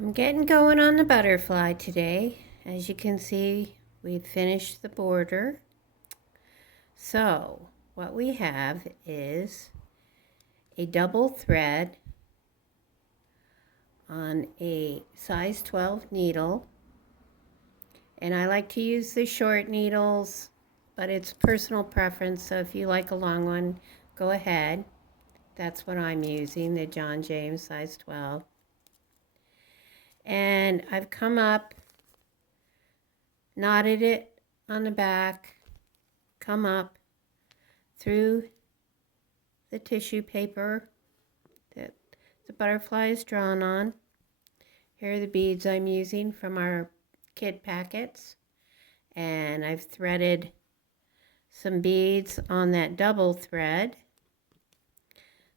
I'm getting going on the butterfly today. As you can see, we've finished the border. So what we have is a double thread on a size 12 needle. And I like to use the short needles, but it's personal preference. So if you like a long one, go ahead. That's what I'm using, the John James size 12. And I've come up, knotted it on the back, come up through the tissue paper that the butterfly is drawn on. Here are the beads I'm using from our kit packets, and I've threaded some beads on that double thread.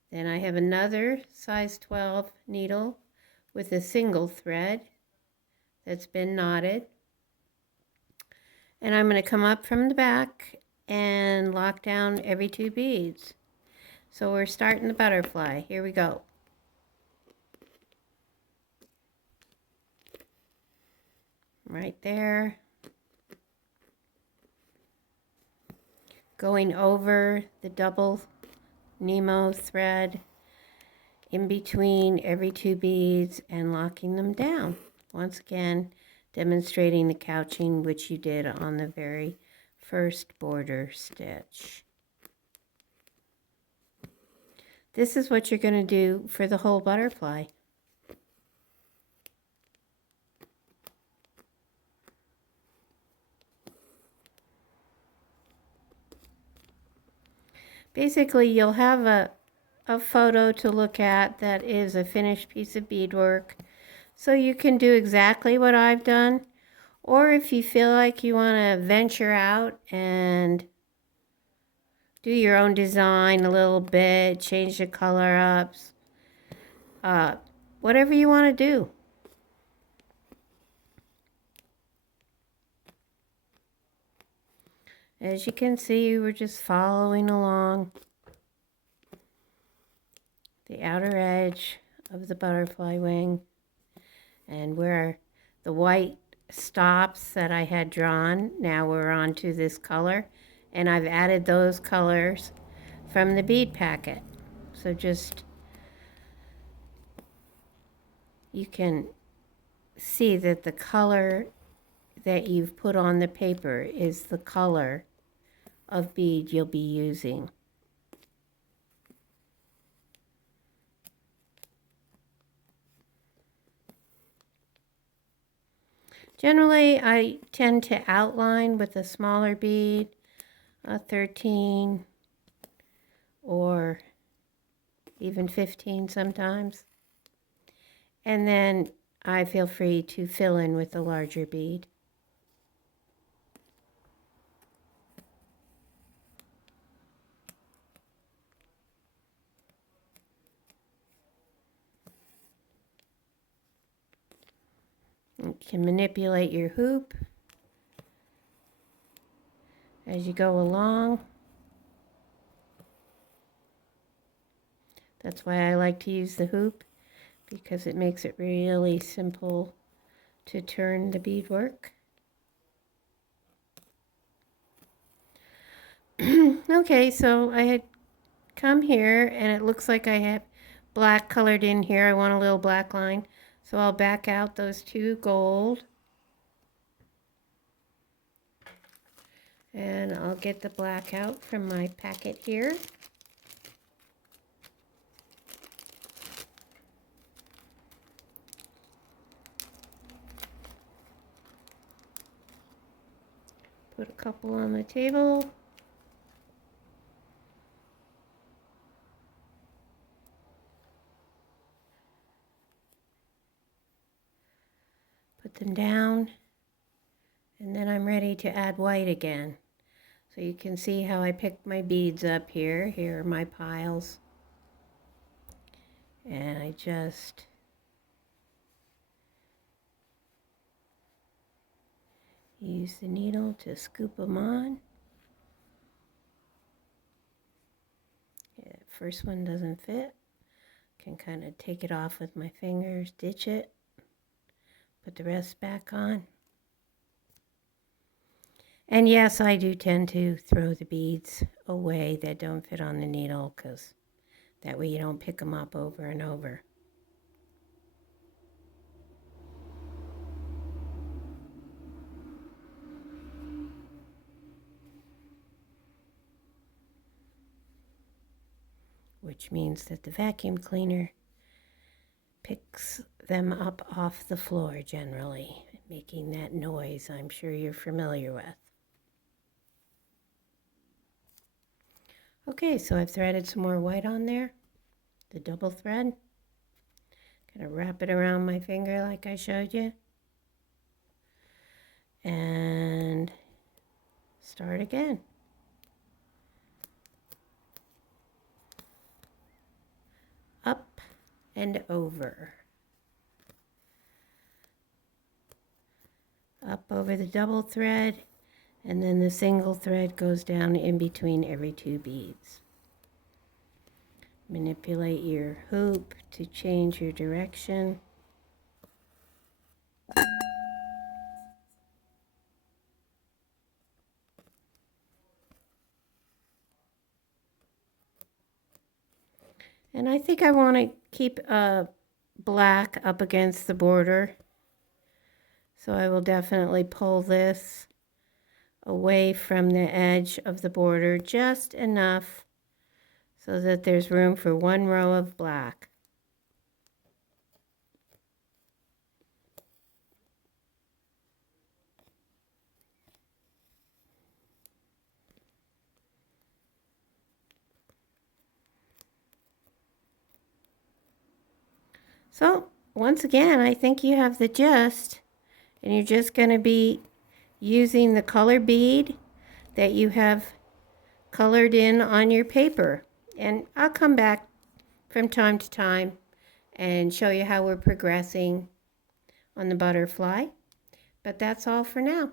Then I have another size 12 needle with a single thread that's been knotted, and I'm going to come up from the back and lock down every 2 beads. So we're starting the butterfly. Here we go. Right there. Going over the double Nemo thread in between every 2 beads and locking them down. Once again, demonstrating the couching which you did on the very first border stitch. This is what you're going to do for the whole butterfly. Basically, you'll have a photo to look at that is a finished piece of beadwork. So you can do exactly what I've done. Or if you feel like you want to venture out and do your own design a little bit, change the color ups, whatever you want to do. As you can see, we're just following along the outer edge of the butterfly wing, and where the white stops that I had drawn, now we're on to this color, and I've added those colors from the bead packet. So just, you can see that the color that you've put on the paper is the color of bead you'll be using. Generally, I tend to outline with a smaller bead, a 13 or even 15 sometimes. And then I feel free to fill in with a larger bead. You can manipulate your hoop as you go along. That's why I like to use the hoop, because it makes it really simple to turn the beadwork. Okay, so I had come here and it looks like I have black colored in here. I want a little black line. So I'll back out those 2 gold. And I'll get the black out from my packet here. Put a couple on the table. Put them down. And then I'm ready to add white again. So you can see how I picked my beads up here. Here are my piles. And I just use the needle to scoop them on. Yeah, first one doesn't fit. Can kind of take it off with my fingers, ditch it. Put the rest back on. And yes, I do tend to throw the beads away that don't fit on the needle, because that way you don't pick them up over and over. Which means that the vacuum cleaner picks them up off the floor generally, making that noise I'm sure you're familiar with. Okay, so I've threaded some more white on there, the double thread. Gonna wrap it around my finger like I showed you. And start again. Up and over. Up over the double thread, and then the single thread goes down in between every two beads. Manipulate your hoop to change your direction. And I think I want to keep black up against the border. So I will definitely pull this away from the edge of the border just enough so that there's room for one row of black. So once again, I think you have the gist, and you're just going to be using the color bead that you have colored in on your paper. And I'll come back from time to time and show you how we're progressing on the butterfly. But that's all for now.